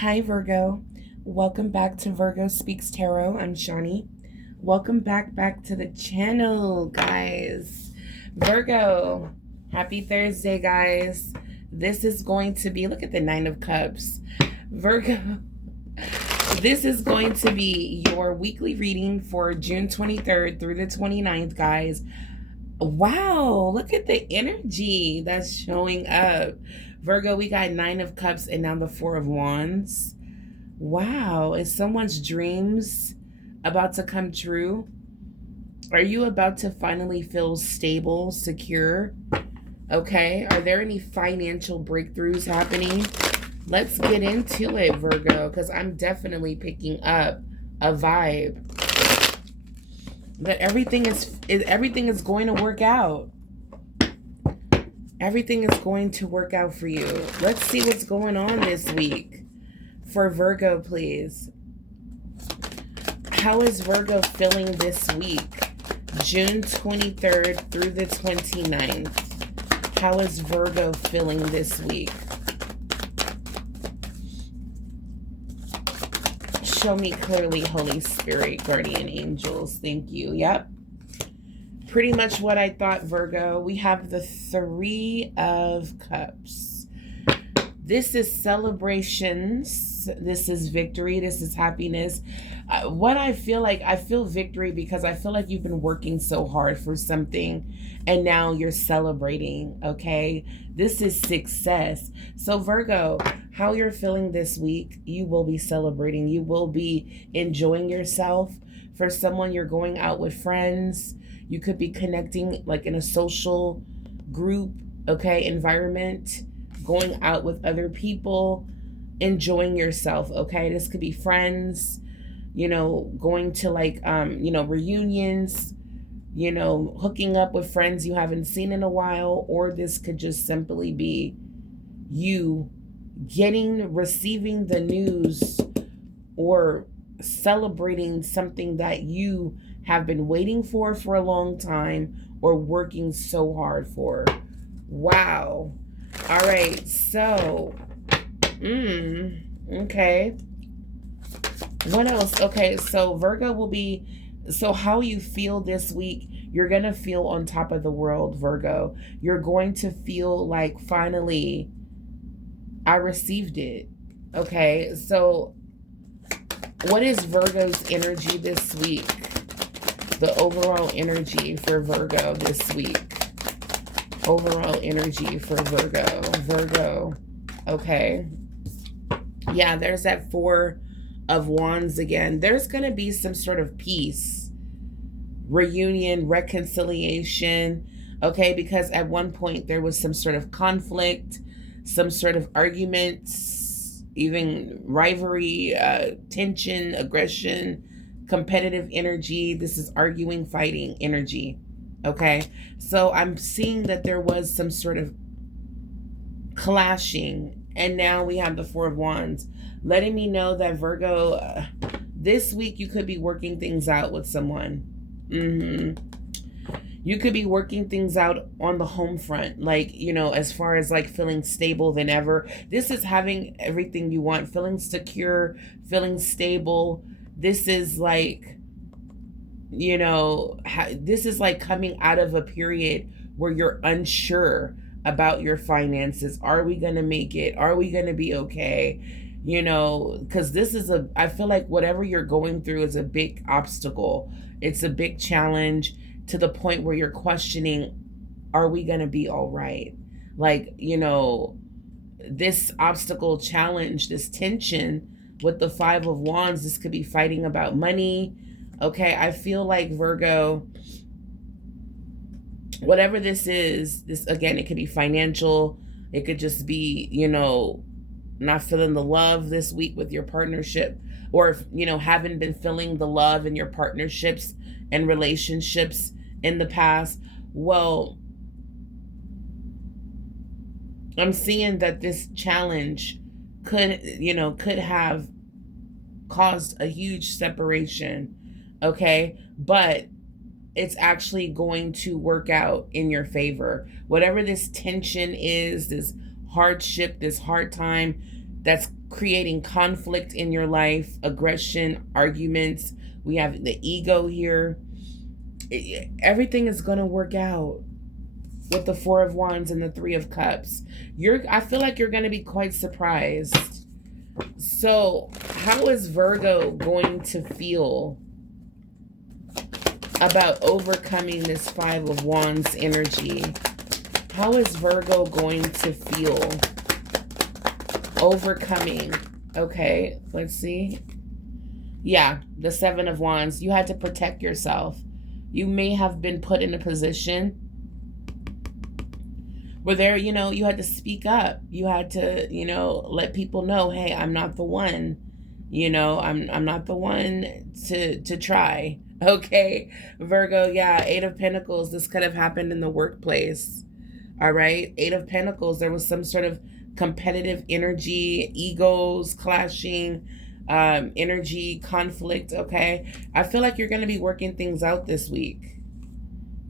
Hi, Virgo. Welcome back to Virgo Speaks Tarot. I'm Shawnee. Welcome back to the channel, guys. Virgo, happy Thursday, guys. This is going to be, look at the Nine of Cups. Virgo, this is going to be your weekly reading for June 23rd through the 29th, guys. Wow, look at the energy that's showing up. Virgo, we got Nine of Cups and now the Four of Wands. Wow, is someone's dreams about to come true? Are you about to finally feel stable, secure? Okay, are there any financial breakthroughs happening? Let's get into it, Virgo, because I'm definitely picking up a vibe that everything is going to work out. Everything is going to work out for you. Let's see what's going on this week for Virgo, please. How is Virgo feeling this week? June 23rd through the 29th. How is Virgo feeling this week? Show me clearly, Holy Spirit, guardian angels. Thank you. Yep. Pretty much what I thought, Virgo. We have the Three of Cups. This is celebrations. This is victory. This is happiness. What I feel like, I feel victory because I feel like you've been working so hard for something and now you're celebrating, okay? This is success. So Virgo, how you're feeling this week, you will be celebrating. You will be enjoying yourself. For someone, you're going out with friends. You could be connecting like in a social group, okay, environment, going out with other people, enjoying yourself, okay? This could be friends, you know, going to like, reunions, hooking up with friends you haven't seen in a while, or this could just simply be you receiving the news or celebrating something that you have been waiting for a long time or working so hard for. Wow. All right. So, okay. What else? Okay. So Virgo will be, so how you feel this week, you're going to feel on top of the world, Virgo. You're going to feel like finally I received it. Okay. So what is Virgo's energy this week? The overall energy for Virgo this week. Overall energy for Virgo. Virgo. Okay. Yeah, there's that Four of Wands again. There's going to be some sort of peace, reunion, reconciliation. Okay, because at one point there was some sort of conflict, some sort of arguments, even rivalry, tension, aggression, competitive energy. This is arguing, fighting energy. Okay, so I'm seeing that there was some sort of clashing, and now we have the Four of Wands, letting me know that Virgo, this week you could be working things out with someone. You could be working things out on the home front, like, as far as like feeling stable than ever. This is having everything you want, feeling secure, feeling stable. This is like, this is like coming out of a period where you're unsure about your finances. Are we going to make it? Are we going to be okay? Because this is I feel like whatever you're going through is a big obstacle. It's a big challenge to the point where you're questioning, are we going to be all right? Like, this obstacle, challenge, this tension with the Five of Wands, this could be fighting about money. Okay, I feel like Virgo, whatever this is, this again, it could be financial. It could just be, not feeling the love this week with your partnership, or if, haven't been feeling the love in your partnerships and relationships in the past. Well, I'm seeing that this challenge could have caused a huge separation. Okay, but it's actually going to work out in your favor. Whatever this tension is, this hardship, this hard time that's creating conflict in your life, aggression, arguments. We have the ego here. Everything is going to work out with the Four of Wands and the Three of Cups. I feel like you're going to be quite surprised. So, how is Virgo going to feel about overcoming this Five of Wands energy? How is Virgo going to feel overcoming? Okay, let's see. Yeah, the Seven of Wands. You had to protect yourself. You may have been put in a position where there, you had to speak up. You had to, let people know, hey, I'm not the one. I'm not the one to try. Okay, Virgo, yeah, Eight of Pentacles. This could have happened in the workplace. All right, Eight of Pentacles. There was some sort of competitive energy, egos clashing, energy conflict. Okay, I feel like you're going to be working things out this week.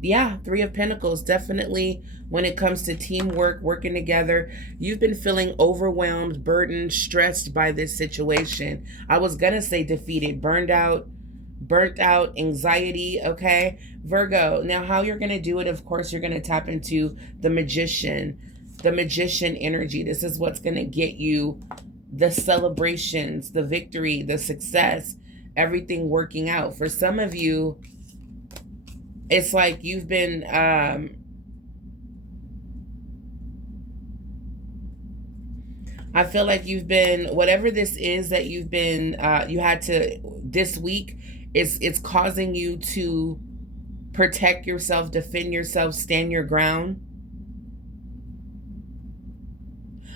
Yeah, Three of Pentacles. Definitely when it comes to teamwork, working together, you've been feeling overwhelmed, burdened, stressed by this situation. I was going to say defeated, burnt out, anxiety. Okay, Virgo. Now, how you're going to do it, of course, you're going to tap into the magician energy. This is what's going to get you the celebrations, the victory, the success, everything working out. For some of you, it's like you've been I feel like you've been, whatever this is that you've been, you had to, this week, it's causing you to protect yourself, defend yourself, stand your ground.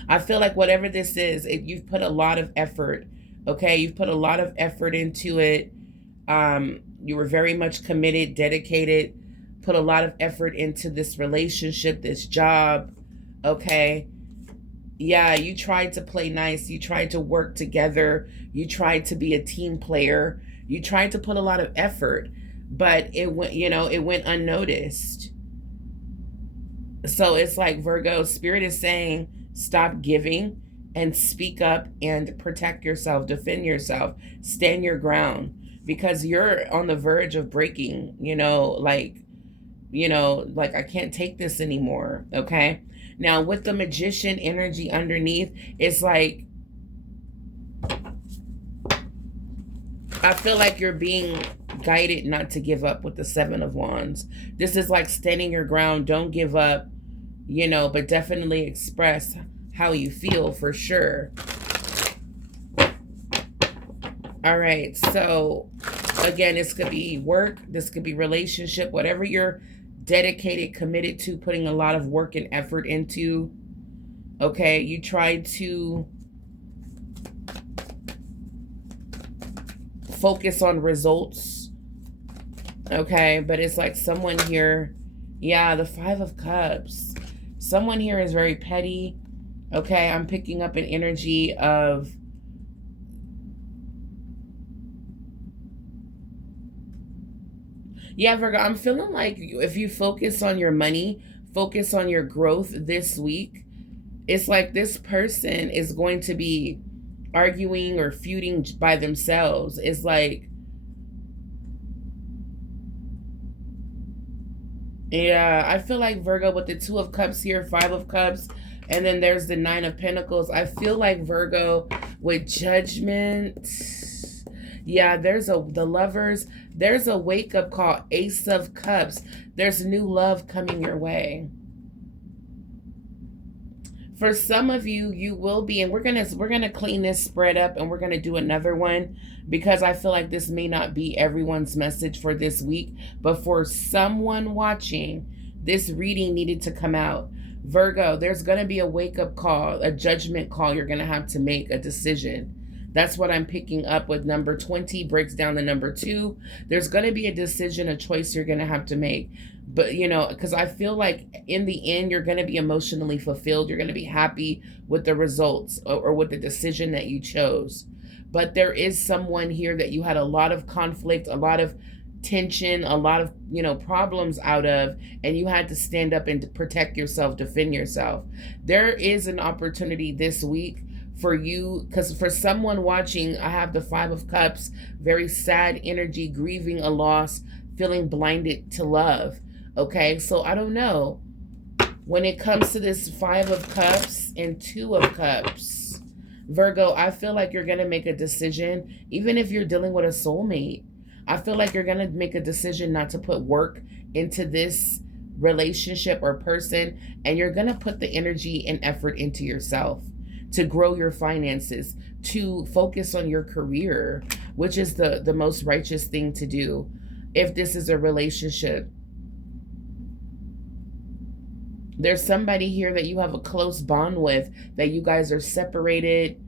I feel like whatever this is, you've put a lot of effort, okay? You've put a lot of effort into it. You were very much committed, dedicated, put a lot of effort into this relationship, this job, okay? Yeah, you tried to play nice. You tried to work together. You tried to be a team player. You tried to put a lot of effort, but it went, it went unnoticed. So it's like, Virgo, Spirit is saying, stop giving and speak up and protect yourself, defend yourself, stand your ground, because you're on the verge of breaking, like I can't take this anymore. Okay. Now with the magician energy underneath, it's like, I feel like you're being guided not to give up with the Seven of Wands. This is like standing your ground. Don't give up, but definitely express how you feel for sure. All right. So again, this could be work. This could be relationship, whatever you're dedicated, committed to, putting a lot of work and effort into. Okay. You tried to focus on results. Okay. But it's like someone here, yeah, the Five of Cups. Someone here is very petty. Okay. I'm picking up an energy of, yeah, Virgo, I'm feeling like if you focus on your money, focus on your growth this week, it's like this person is going to be arguing or feuding by themselves. It's like, yeah, I feel like, Virgo, with the Two of Cups here, Five of Cups, and then there's the Nine of Pentacles. I feel like, Virgo, with Judgment, yeah, the Lovers, there's a wake-up call, Ace of Cups. There's new love coming your way. For some of you, you will be, and we're gonna clean this spread up, and we're gonna do another one, because I feel like this may not be everyone's message for this week, but for someone watching, this reading needed to come out. Virgo, there's gonna be a wake-up call, a judgment call. You're gonna have to make a decision. That's what I'm picking up with number 20, breaks down the number 2. There's going to be a decision, a choice you're going to have to make. But, because I feel like in the end, you're going to be emotionally fulfilled. You're going to be happy with the results or with the decision that you chose. But there is someone here that you had a lot of conflict, a lot of tension, a lot of, problems out of, and you had to stand up and protect yourself, defend yourself. There is an opportunity this week for you, because for someone watching, I have the Five of Cups, very sad energy, grieving a loss, feeling blinded to love. Okay, so I don't know. When it comes to this Five of Cups and Two of Cups, Virgo, I feel like you're going to make a decision, even if you're dealing with a soulmate. I feel like you're going to make a decision not to put work into this relationship or person, and you're going to put the energy and effort into yourself to grow your finances, to focus on your career, which is the most righteous thing to do if this is a relationship. There's somebody here that you have a close bond with, that you guys are separated.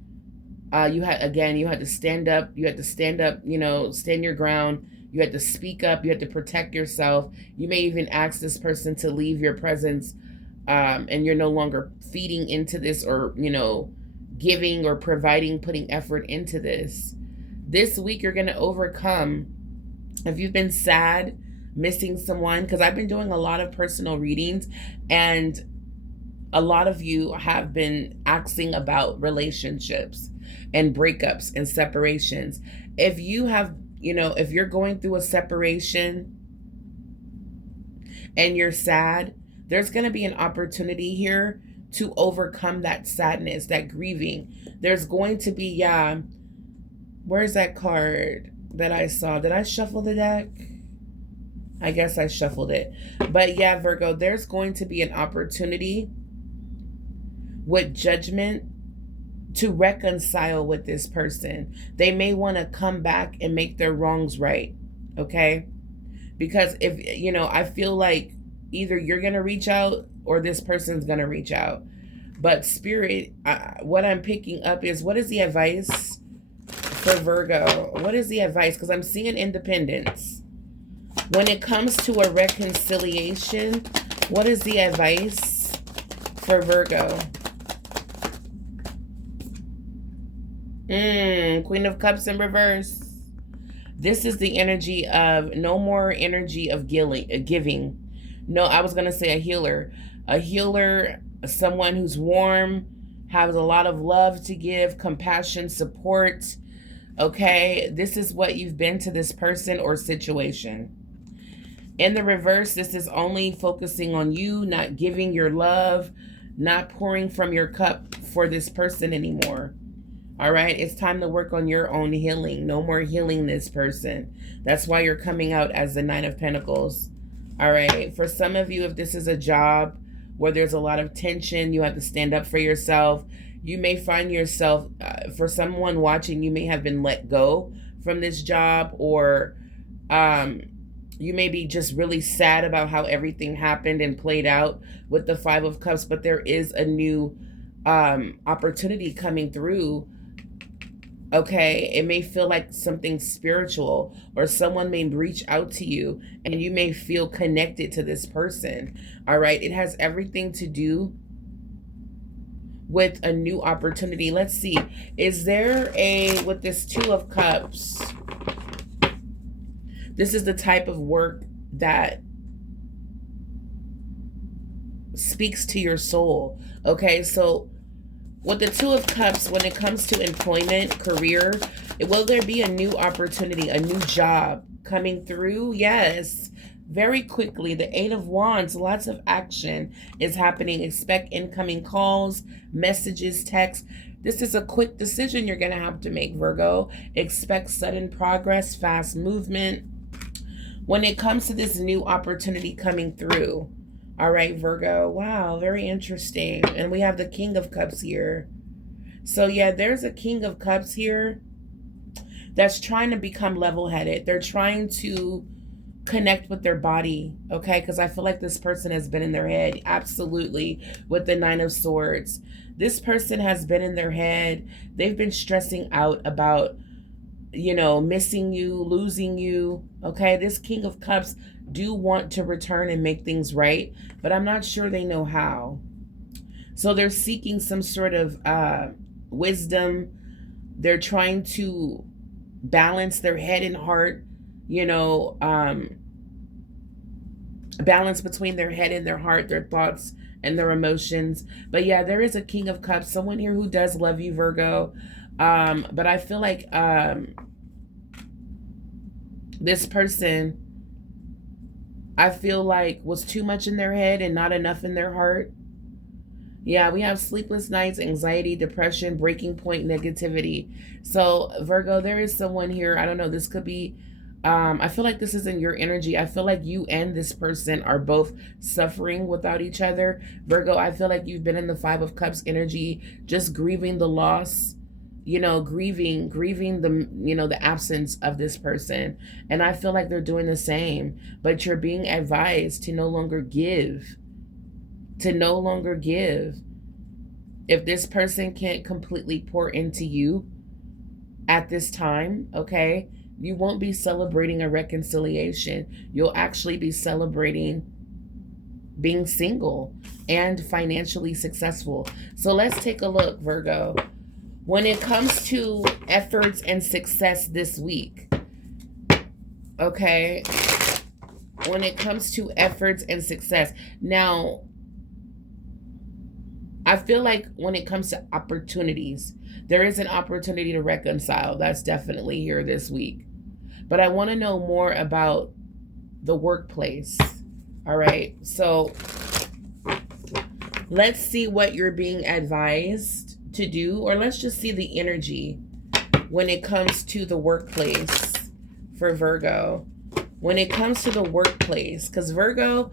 You had to stand up. You had to stand up, stand your ground. You had to speak up. You had to protect yourself. You may even ask this person to leave your presence, and you're no longer feeding into this, or, giving or providing, putting effort into this. This week, you're going to overcome. If you've been sad, missing someone, because I've been doing a lot of personal readings, and a lot of you have been asking about relationships and breakups and separations. If you have, if you're going through a separation and you're sad, there's going to be an opportunity here to overcome that sadness, that grieving. There's going to be, where's that card that I saw? Did I shuffle the deck? I guess I shuffled it. But yeah, Virgo, there's going to be an opportunity with judgment to reconcile with this person. They may want to come back and make their wrongs right. Okay? Because if, I feel like either you're going to reach out or this person's going to reach out. But Spirit, what I'm picking up is, what is the advice for Virgo? What is the advice? Because I'm seeing independence. When it comes to a reconciliation, what is the advice for Virgo? Queen of Cups in reverse. This is the energy of no more energy of giving. No, I was going to say a healer. A healer, someone who's warm, has a lot of love to give, compassion, support. Okay, this is what you've been to this person or situation. In the reverse, this is only focusing on you, not giving your love, not pouring from your cup for this person anymore. All right, it's time to work on your own healing. No more healing this person. That's why you're coming out as the Nine of Pentacles. All right, for some of you, if this is a job where there's a lot of tension, you have to stand up for yourself. You may find yourself, for someone watching, you may have been let go from this job, or you may be just really sad about how everything happened and played out with the Five of Cups, but there is a new opportunity coming through. Okay, it may feel like something spiritual, or someone may reach out to you and you may feel connected to this person. All right, it has everything to do with a new opportunity. Let's see, is there with this Two of Cups, this is the type of work that speaks to your soul. Okay, so with the Two of Cups, when it comes to employment, career, will there be a new opportunity, a new job coming through? Yes, very quickly. The Eight of Wands, lots of action is happening. Expect incoming calls, messages, texts. This is a quick decision you're going to have to make, Virgo. Expect sudden progress, fast movement when it comes to this new opportunity coming through. All right, Virgo. Wow, very interesting. And we have the King of Cups here. So yeah, there's a King of Cups here that's trying to become level-headed. They're trying to connect with their body, okay? Because I feel like this person has been in their head. Absolutely. With the Nine of Swords. This person has been in their head. They've been stressing out about, missing you, losing you, okay? This King of Cups do want to return and make things right, but I'm not sure they know how. So they're seeking some sort of wisdom. They're trying to balance their head and heart, balance between their head and their heart, their thoughts and their emotions. But yeah, there is a King of Cups, someone here who does love you, Virgo. But I feel like this person, I feel like, was too much in their head and not enough in their heart. Yeah, we have sleepless nights, anxiety, depression, breaking point, negativity. So Virgo, there is someone here. I don't know. This could be, I feel like this is in your energy. I feel like you and this person are both suffering without each other. Virgo, I feel like you've been in the Five of Cups energy, just grieving the loss, grieving the, the absence of this person. And I feel like they're doing the same, but you're being advised to no longer give. If this person can't completely pour into you at this time, okay, you won't be celebrating a reconciliation. You'll actually be celebrating being single and financially successful. So let's take a look, Virgo. When it comes to efforts and success this week, okay, when it comes to efforts and success. Now, I feel like when it comes to opportunities, there is an opportunity to reconcile. That's definitely here this week. But I want to know more about the workplace. All right. So let's see what you're being advised to do, or let's just see the energy when it comes to the workplace for Virgo. When it comes to the workplace, because Virgo,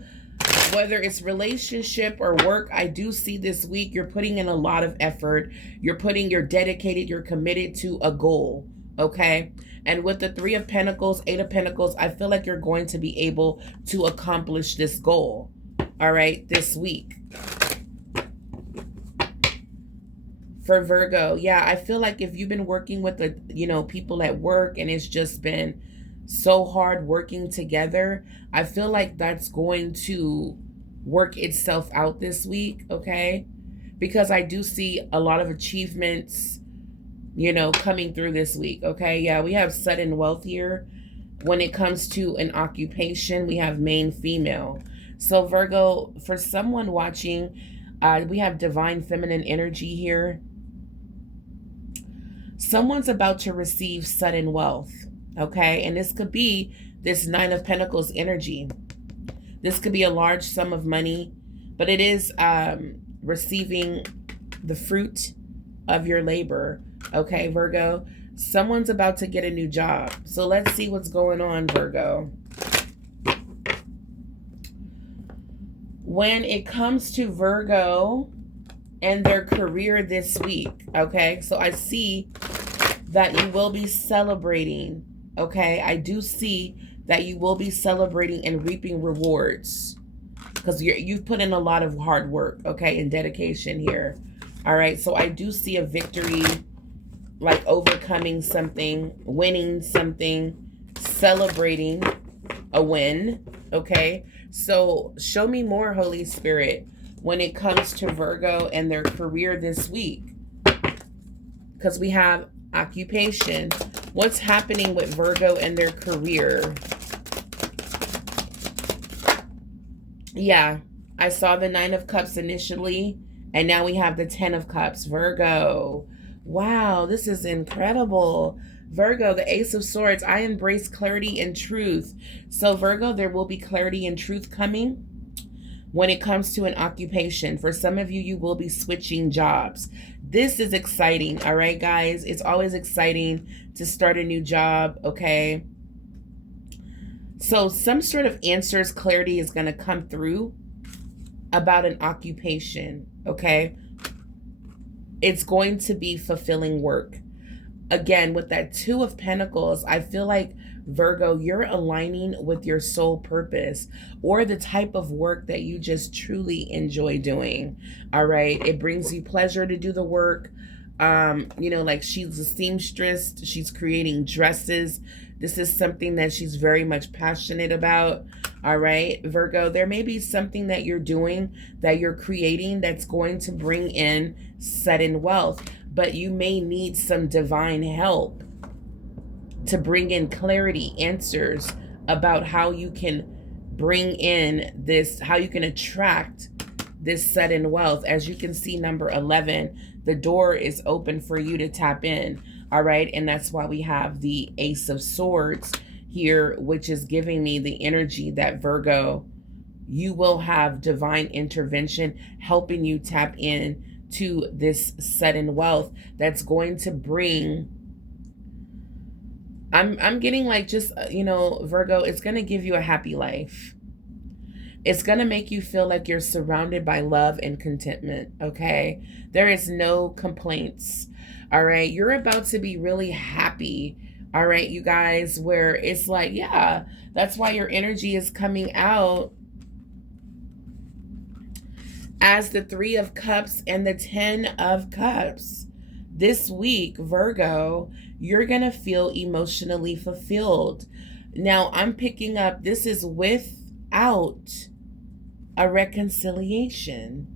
whether it's relationship or work, I do see this week you're putting in a lot of effort. You're dedicated, you're committed to a goal, okay? And with the Three of Pentacles, Eight of Pentacles, I feel like you're going to be able to accomplish this goal, all right, this week. For Virgo, yeah, I feel like if you've been working with the, people at work and it's just been so hard working together, I feel like that's going to work itself out this week, okay? Because I do see a lot of achievements, coming through this week, okay? Yeah, we have sudden wealth here. When it comes to an occupation, we have main female. So Virgo, for someone watching, we have divine feminine energy here. Someone's about to receive sudden wealth, okay? And this could be this Nine of Pentacles energy. This could be a large sum of money, but it is receiving the fruit of your labor, okay, Virgo? Someone's about to get a new job. So let's see what's going on, Virgo. When it comes to Virgo and their career this week, okay? So I see that you will be celebrating, okay? I do see that you will be celebrating and reaping rewards because you've put in a lot of hard work, okay, and dedication here. All right, so I do see a victory, like overcoming something, winning something, celebrating a win, okay? So show me more, Holy Spirit, when it comes to Virgo and their career this week. Because we have occupation. What's happening with Virgo and their career? Yeah, I saw the Nine of Cups initially, and now we have the Ten of Cups. Virgo. Wow, this is incredible. Virgo, the Ace of Swords. I embrace clarity and truth. So Virgo, there will be clarity and truth coming when it comes to an occupation. For some of you, you will be switching jobs. This is exciting, all right, guys? It's always exciting to start a new job, okay? So some sort of answers, clarity is going to come through about an occupation, okay? It's going to be fulfilling work. Again, with that Two of Pentacles, I feel like, Virgo, you're aligning with your soul purpose or the type of work that you just truly enjoy doing. All right. It brings you pleasure to do the work. Like she's a seamstress. She's creating dresses. This is something that she's very much passionate about. All right, Virgo, there may be something that you're doing, that you're creating, that's going to bring in sudden wealth, but you may need some divine help to bring in clarity, answers about how you can bring in this, how you can attract this sudden wealth. As you can see, number 11, the door is open for you to tap in. All right. And that's why we have the Ace of Swords here, which is giving me the energy that Virgo, you will have divine intervention helping you tap in to this sudden wealth that's going to bring, I'm getting like just, you know, Virgo, it's going to give you a happy life. It's going to make you feel like you're surrounded by love and contentment, okay? There is no complaints, all right? You're about to be really happy, all right, you guys, where it's like, yeah, that's why your energy is coming out as the 3 of Cups and the 10 of Cups. This week, Virgo, you're going to feel emotionally fulfilled. Now, I'm picking up, this is without a reconciliation.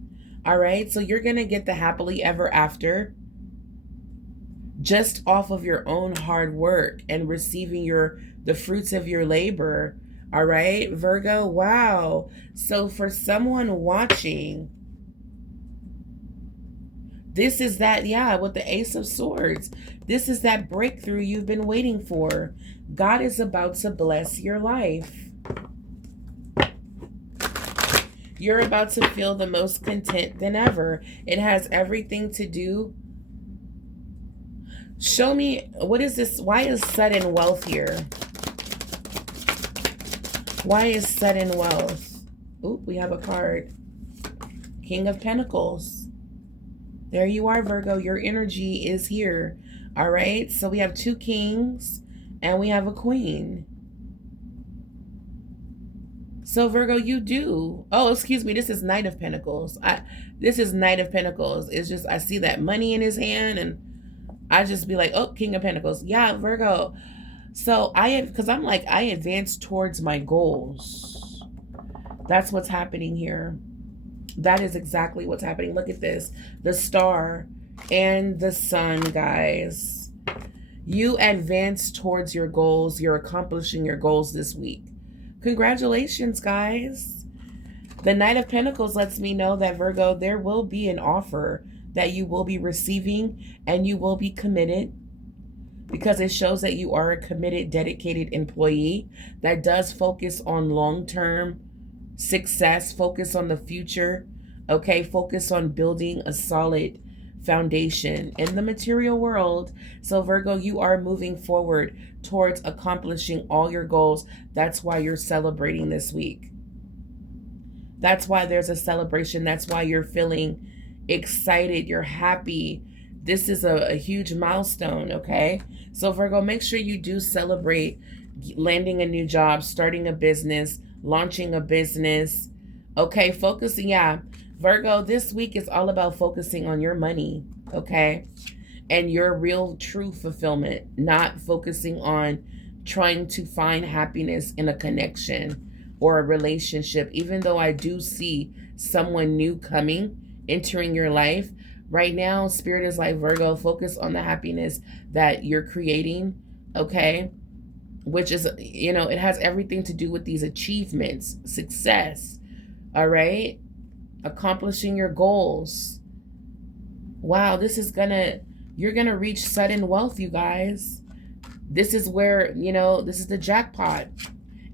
All right. So you're going to get the happily ever after just off of your own hard work and receiving the fruits of your labor. All right, Virgo. Wow. So for someone watching, this is that, yeah, with the Ace of Swords, this is that breakthrough you've been waiting for. God is about to bless your life. You're about to feel the most content than ever. It has everything to do. Show me, what is this? Why is sudden wealth here? Why is sudden wealth? Oop, we have a card. King of Pentacles. There you are, Virgo. Your energy is here. All right. So we have 2 kings and we have a queen. So Virgo, you do. Oh, excuse me. This is Knight of Pentacles. This is Knight of Pentacles. It's just, I see that money in his hand and I just be like, oh, King of Pentacles. Yeah, Virgo. So because I'm like, I advance towards my goals. That's what's happening here. That is exactly what's happening. Look at this. The star and the sun, guys. You advance towards your goals. You're accomplishing your goals this week. Congratulations, guys. The Knight of Pentacles lets me know that, Virgo, there will be an offer that you will be receiving and you will be committed, because it shows that you are a committed, dedicated employee that does focus on long-term success, focus on the future, okay? Focus on building a solid foundation in the material world. So Virgo, you are moving forward towards accomplishing all your goals. That's why you're celebrating this week. That's why there's a celebration. That's why you're feeling excited. You're happy. This is a huge milestone, okay? So Virgo, make sure you do celebrate landing a new job, starting a business, launching a business, okay? Focusing, yeah. Virgo, this week is all about focusing on your money, okay? And your real true fulfillment, not focusing on trying to find happiness in a connection or a relationship. Even though I do see someone new coming, entering your life, right now, Spirit is like, Virgo, focus on the happiness that you're creating, okay? Which is, you know, it has everything to do with these achievements, success, all right? Accomplishing your goals. Wow, this is you're gonna reach sudden wealth, you guys. This is where, you know, this is the jackpot.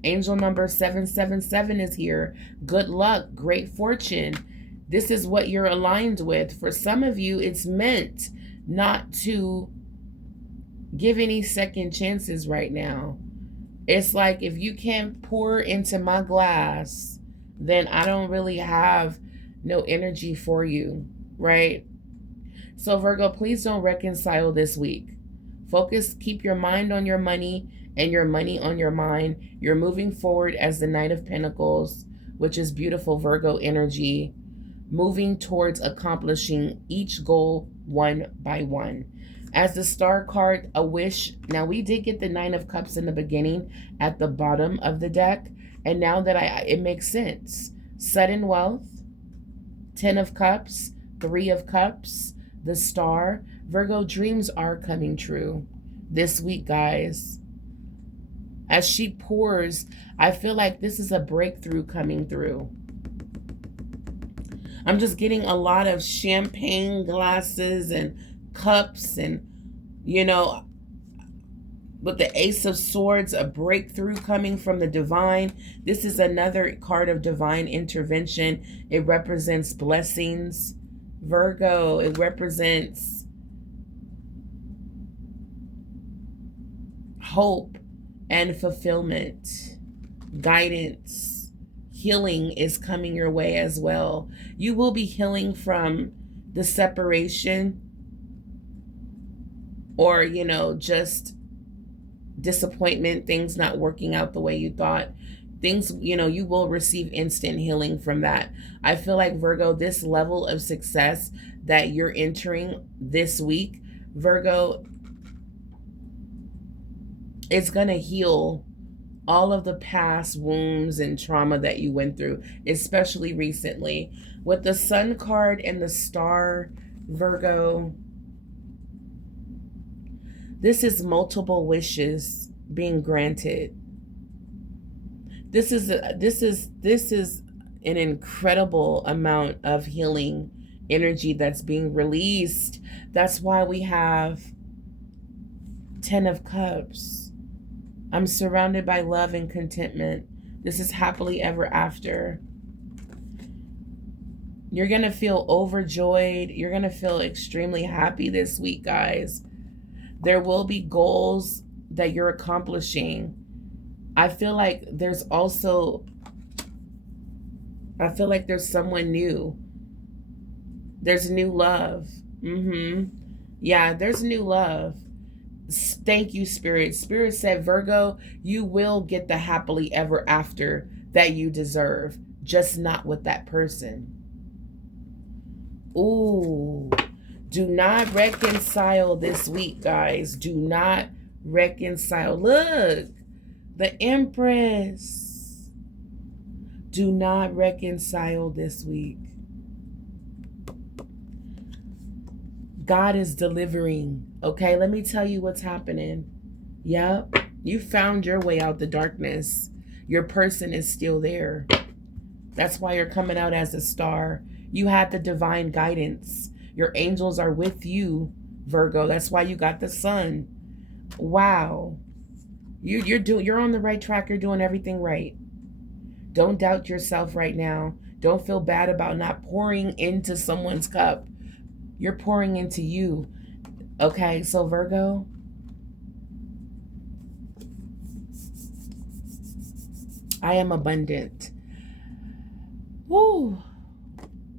Angel number 777 is here. Good luck, great fortune. This is what you're aligned with. For some of you, it's meant not to give any second chances right now. It's like, if you can't pour into my glass, then I don't really have no energy for you, right? So Virgo, please don't reconcile this week. Focus, keep your mind on your money and your money on your mind. You're moving forward as the Knight of Pentacles, which is beautiful Virgo energy, moving towards accomplishing each goal one by one. As the star card, a wish. Now, we did get the 9 of Cups in the beginning at the bottom of the deck. And now that it makes sense. Sudden wealth, 10 of Cups, 3 of Cups, the star. Virgo, dreams are coming true this week, guys. As she pours, I feel like this is a breakthrough coming through. I'm just getting a lot of champagne glasses and cups and, you know, with the Ace of Swords, a breakthrough coming from the divine. This is another card of divine intervention. It represents blessings, Virgo. It represents hope and fulfillment, guidance. Healing is coming your way as well. You will be healing from the separation or, you know, just disappointment, things not working out the way you thought. Things, you know, you will receive instant healing from that. I feel like, Virgo, this level of success that you're entering this week, Virgo, it's going to heal all of the past wounds and trauma that you went through, especially recently. With the Sun card and the Star, Virgo, this is multiple wishes being granted. This is an incredible amount of healing energy that's being released. That's why we have 10 of Cups. I'm surrounded by love and contentment. This is happily ever after. You're going to feel overjoyed. You're going to feel extremely happy this week, guys. There will be goals that you're accomplishing. I feel like there's someone new. There's new love. Yeah, there's new love. Thank you, Spirit. Spirit said, Virgo, you will get the happily ever after that you deserve, just not with that person. Ooh. Do not reconcile this week, guys. Do not reconcile. Look, the Empress. Do not reconcile this week. God is delivering. Okay, let me tell you what's happening. Yep, you found your way out the darkness. Your person is still there. That's why you're coming out as a star. You had the divine guidance. Your angels are with you, Virgo. That's why you got the Sun. Wow. You're on the right track. You're doing everything right. Don't doubt yourself right now. Don't feel bad about not pouring into someone's cup. You're pouring into you. Okay, so Virgo, I am abundant. Woo.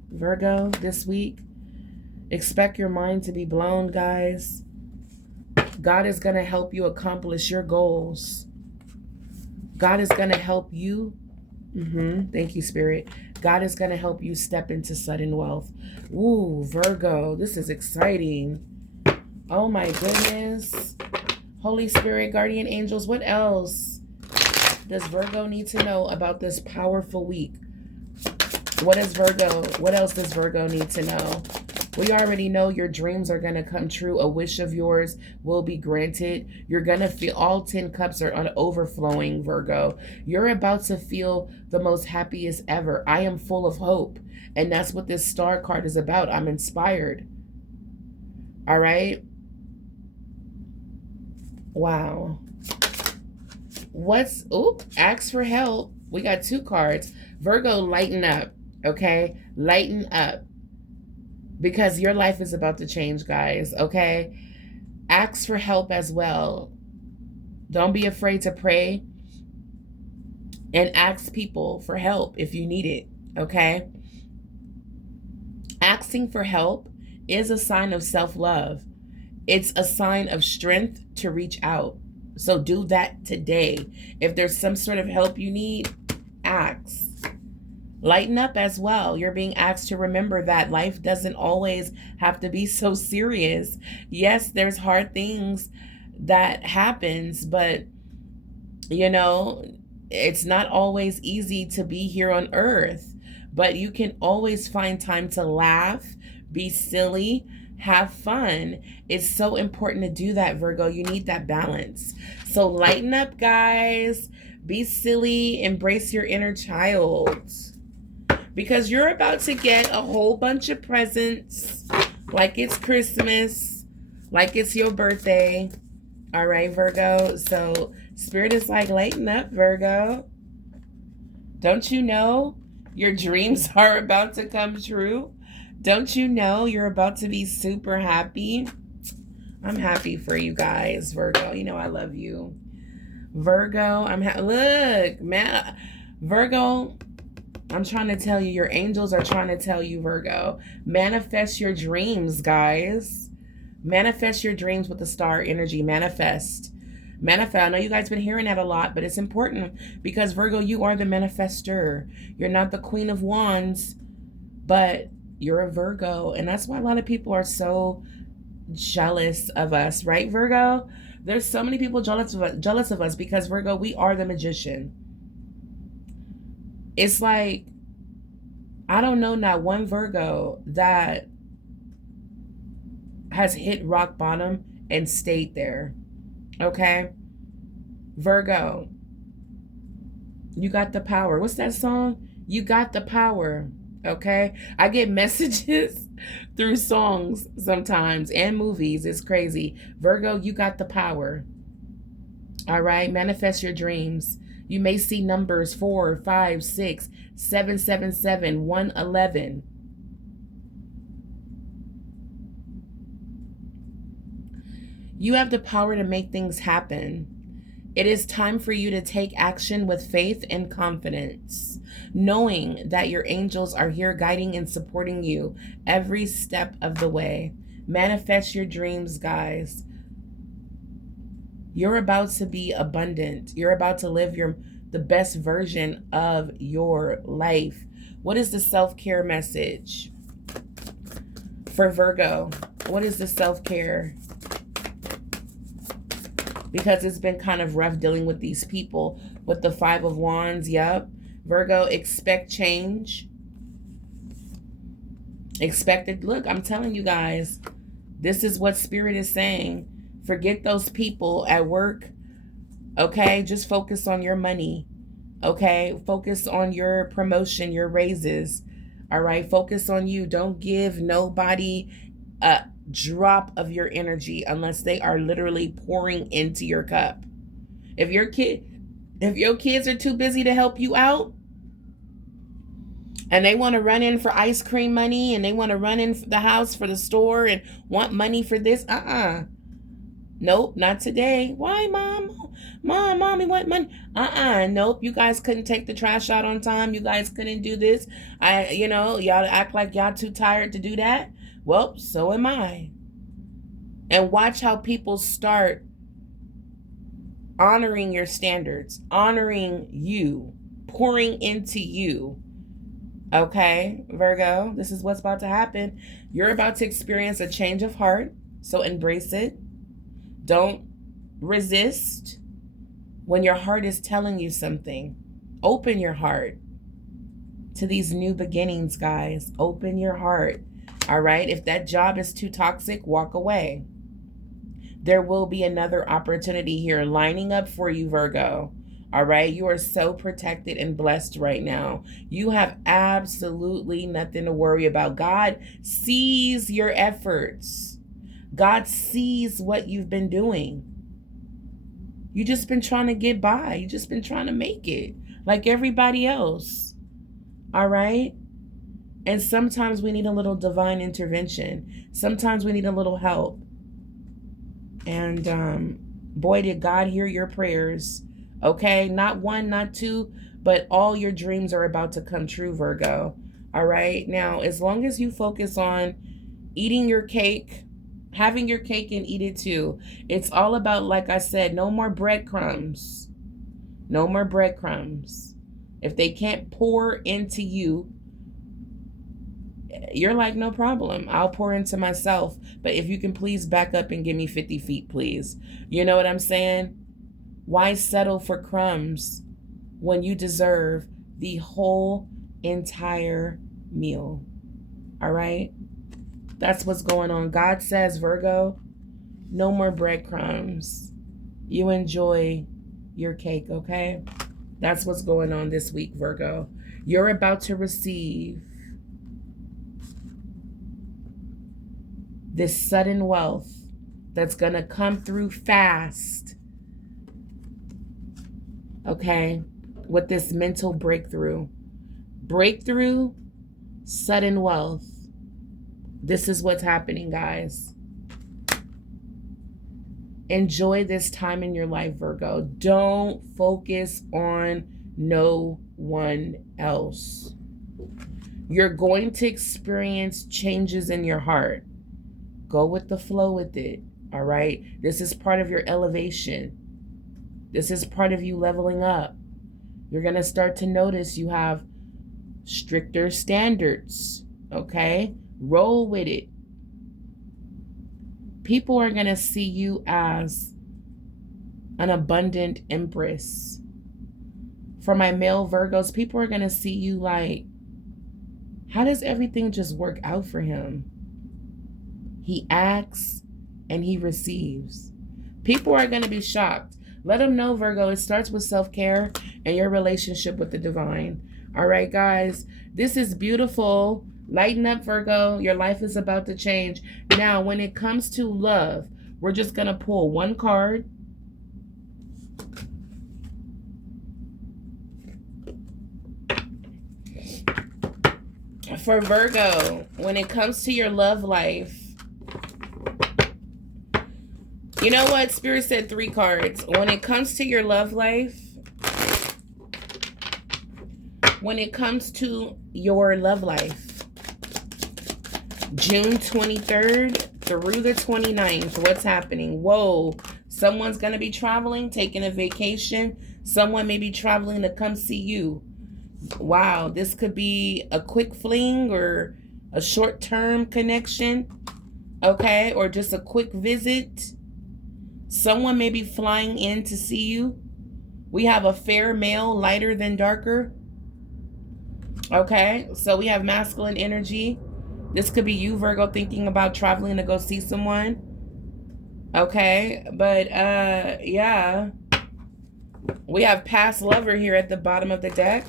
Virgo, this week, expect your mind to be blown, guys. God is going to help you accomplish your goals. God is going to help you. Thank you, Spirit. God is going to help you step into sudden wealth. Ooh, Virgo, this is exciting. Oh my goodness. Holy Spirit, guardian angels, what else does Virgo need to know about this powerful week? What else does Virgo need to know? We already know your dreams are going to come true. A wish of yours will be granted. You're going to feel all 10 cups are overflowing, Virgo. You're about to feel the most happiest ever. I am full of hope. And that's what this Star card is about. I'm inspired. All right. Wow. Ask for help. We got 2 cards. Virgo, lighten up. Okay. Lighten up. Because your life is about to change, guys, okay? Ask for help as well. Don't be afraid to pray and ask people for help if you need it, okay? Asking for help is a sign of self-love. It's a sign of strength to reach out. So do that today. If there's some sort of help you need, ask. Lighten up as well. You're being asked to remember that life doesn't always have to be so serious. Yes, there's hard things that happens, but you know, it's not always easy to be here on earth, but you can always find time to laugh, be silly, have fun. It's so important to do that, Virgo. You need that balance. So lighten up, guys. Be silly. Embrace your inner child. Because you're about to get a whole bunch of presents, like it's Christmas, like it's your birthday. All right, Virgo. So Spirit is like, lighten up, Virgo. Don't you know your dreams are about to come true? Don't you know you're about to be super happy? I'm happy for you guys, Virgo. You know I love you. Virgo, look, man. Virgo, I'm trying to tell you, your angels are trying to tell you, Virgo. Manifest your dreams, guys. Manifest your dreams with the star energy. Manifest. Manifest. I know you guys been hearing that a lot, but it's important because Virgo, you are the manifester. You're not the Queen of Wands, but you're a Virgo. And that's why a lot of people are so jealous of us, right, Virgo? There's so many people jealous of us because, Virgo, we are the magician. It's like, I don't know not one Virgo that has hit rock bottom and stayed there. Okay? Virgo, you got the power. What's that song? You got the power. Okay? I get messages through songs sometimes and movies. It's crazy. Virgo, you got the power. All right? Manifest your dreams. You may see numbers 4, 5, 6, 7, 7, 7, 1, 11. You have the power to make things happen. It is time for you to take action with faith and confidence, knowing that your angels are here guiding and supporting you every step of the way. Manifest your dreams, guys. You're about to be abundant. You're about to live the best version of your life. What is the self-care message for Virgo? What is the self-care? Because it's been kind of rough dealing with these people with the 5 of Wands. Yep. Virgo, expect change. Expected. Look, I'm telling you guys, this is what Spirit is saying. Forget those people at work. Okay? Just focus on your money. Okay? Focus on your promotion, your raises. All right? Focus on you. Don't give nobody a drop of your energy unless they are literally pouring into your cup. If your kids are too busy to help you out and they want to run in for ice cream money and they want to run in the house for the store and want money for this, nope, not today. Why, mommy want money? Nope, you guys couldn't take the trash out on time. You guys couldn't do this. Y'all act like y'all too tired to do that. Well, so am I. And watch how people start honoring your standards, honoring you, pouring into you. Okay, Virgo, this is what's about to happen. You're about to experience a change of heart, so embrace it. Don't resist when your heart is telling you something. Open your heart to these new beginnings, guys. Open your heart. All right? If that job is too toxic, walk away. There will be another opportunity here lining up for you, Virgo. All right? You are so protected and blessed right now. You have absolutely nothing to worry about. God sees your efforts. God sees what you've been doing. You just been trying to get by. You just been trying to make it like everybody else. All right? And sometimes we need a little divine intervention. Sometimes we need a little help. And boy, did God hear your prayers. Okay? Not one, not two, but all your dreams are about to come true, Virgo. All right? Now, as long as you focus on eating your cake, having your cake and eat it too. It's all about, like I said, no more breadcrumbs. No more breadcrumbs. If they can't pour into you, you're like, no problem. I'll pour into myself. But if you can please back up and give me 50 feet, please. You know what I'm saying? Why settle for crumbs when you deserve the whole entire meal? All right? That's what's going on. God says, Virgo, no more breadcrumbs. You enjoy your cake, okay? That's what's going on this week, Virgo. You're about to receive this sudden wealth that's going to come through fast, okay, with this mental breakthrough. Breakthrough, sudden wealth. This is what's happening, guys. Enjoy this time in your life, Virgo. Don't focus on no one else. You're going to experience changes in your heart. Go with the flow with it, all right? This is part of your elevation. This is part of you leveling up. You're going to start to notice you have stricter standards, okay? Roll with it. People are going to see you as an abundant empress. For my male Virgos, people are going to see you like, how does everything just work out for him? He acts and he receives. People are going to be shocked. Let them know, Virgo, it starts with self-care and your relationship with the divine. All right, guys, this is beautiful. Lighten up, Virgo. Your life is about to change. Now, when it comes to love, we're just going to pull one card. For Virgo, when it comes to your love life, you know what? Spirit said 3 cards. When it comes to your love life, when it comes to your love life, June 23rd through the 29th, what's happening? Whoa, someone's going to be traveling, taking a vacation. Someone may be traveling to come see you. Wow, this could be a quick fling or a short-term connection, okay? Or just a quick visit. Someone may be flying in to see you. We have a fair male, lighter than darker. Okay, so we have masculine energy. This could be you, Virgo, thinking about traveling to go see someone. Okay, but yeah. We have past lover here at the bottom of the deck.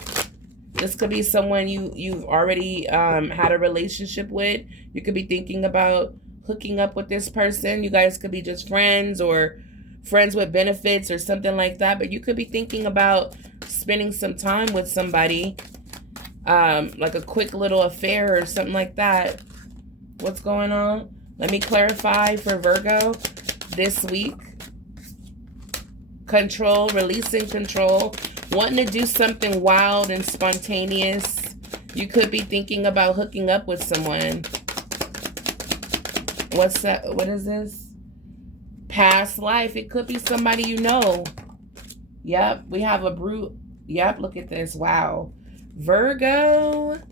This could be someone you've already had a relationship with. You could be thinking about hooking up with this person. You guys could be just friends or friends with benefits or something like that. But you could be thinking about spending some time with somebody, like a quick little affair or something like that. What's going on? Let me clarify for Virgo this week. Control, releasing control, wanting to do something wild and spontaneous. You could be thinking about hooking up with someone. What's that? What is this? Past life. It could be somebody you know. Yep, we have a brute. Yep, look at this. Wow. Virgo,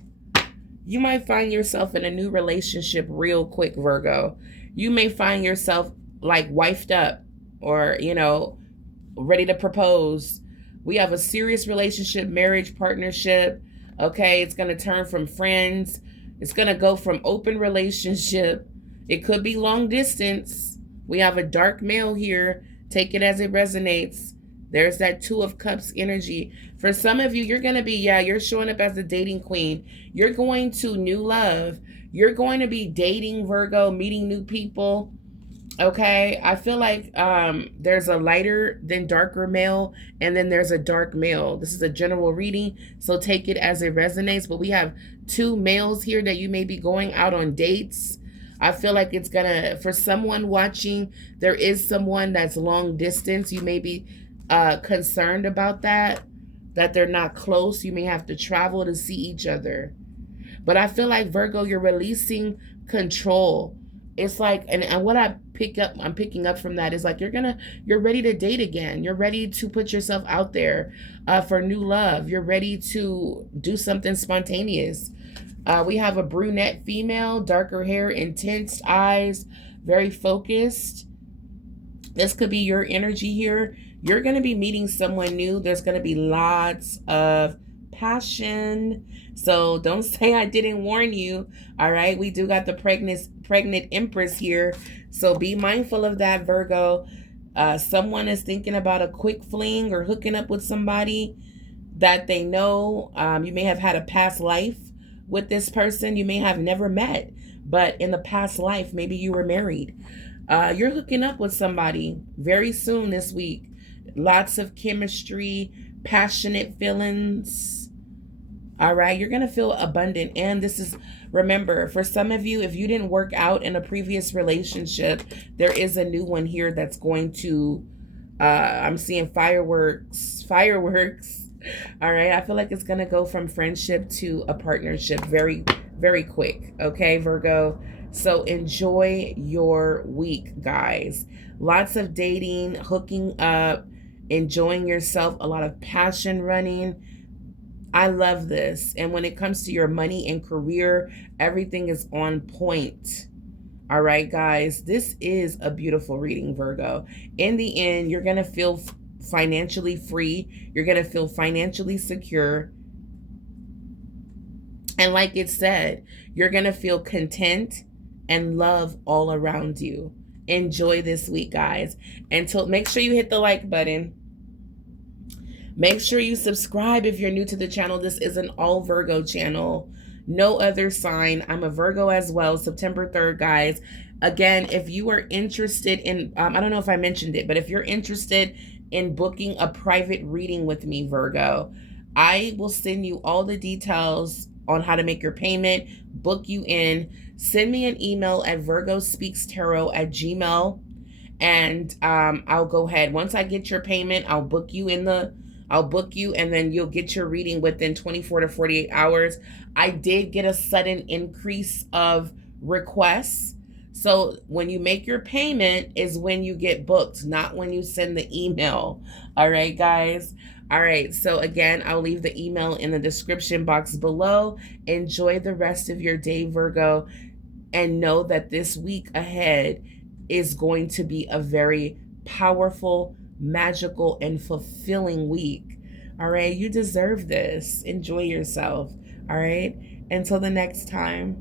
you might find yourself in a new relationship real quick, Virgo. You may find yourself like wifed up or, you know, ready to propose. We have a serious relationship, marriage, partnership. Okay, it's going to turn from friends. It's going to go from open relationship. It could be long distance. We have a dark male here. Take it as it resonates. There's that 2 of Cups energy. For some of you, you're going to be, you're showing up as a dating queen. You're going to new love. You're going to be dating, Virgo, meeting new people. Okay, I feel like there's a lighter than darker male, and then there's a dark male. This is a general reading, so take it as it resonates. But we have 2 males here that you may be going out on dates. I feel like it's gonna, for someone watching, there is someone that's long distance. You may be concerned about that they're not close. You may have to travel to see each other. But I feel like, Virgo, you're releasing control. It's like, and what I'm picking up from that is like, you're ready to date again. You're ready to put yourself out there for new love. You're ready to do something spontaneous. We have a brunette female, darker hair, intense eyes, very focused. This could be your energy here. You're going to be meeting someone new. There's going to be lots of passion. So don't say I didn't warn you. All right. We do got the pregnant empress here. So be mindful of that, Virgo. Someone is thinking about a quick fling or hooking up with somebody. that they know. You may have had a past life with this person. You may have never met, but in the past life, maybe you were married. You're hooking up with somebody very soon this week. Lots of chemistry, passionate feelings. All right, you're going to feel abundant. And this is, remember, for some of you, if you didn't work out in a previous relationship, there is a new one here that's going to, I'm seeing fireworks. All right, I feel like it's going to go from friendship to a partnership very, very quick. Okay, Virgo. So enjoy your week, guys. Lots of dating, hooking up, enjoying yourself, a lot of passion running. I love this. And when it comes to your money and career, everything is on point. All right, guys, this is a beautiful reading, Virgo. In the end, you're going to feel financially free. You're going to feel financially secure. And like it said, you're going to feel content and love all around you. Enjoy this week, guys. Until, make sure you hit the like button. Make sure you subscribe if you're new to the channel. This is an all Virgo channel. No other sign. I'm a Virgo as well. September 3rd, guys. Again, if you are interested in, I don't know if I mentioned it, but if you're interested in booking a private reading with me, Virgo, I will send you all the details on how to make your payment, book you in. Send me an email at virgospeakstarot@gmail.com, and I'll go ahead. Once I get your payment, I'll book you and then you'll get your reading within 24 to 48 hours. I did get a sudden increase of requests. So when you make your payment is when you get booked, not when you send the email. All right, guys. All right. So again, I'll leave the email in the description box below. Enjoy the rest of your day, Virgo, and know that this week ahead is going to be a very powerful, magical, and fulfilling week. All right, you deserve this. Enjoy yourself. All right, until the next time,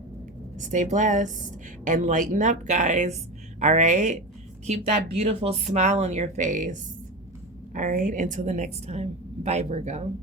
stay blessed and lighten up, guys. All right, keep that beautiful smile on your face. All right, until the next time. Bye, Virgo.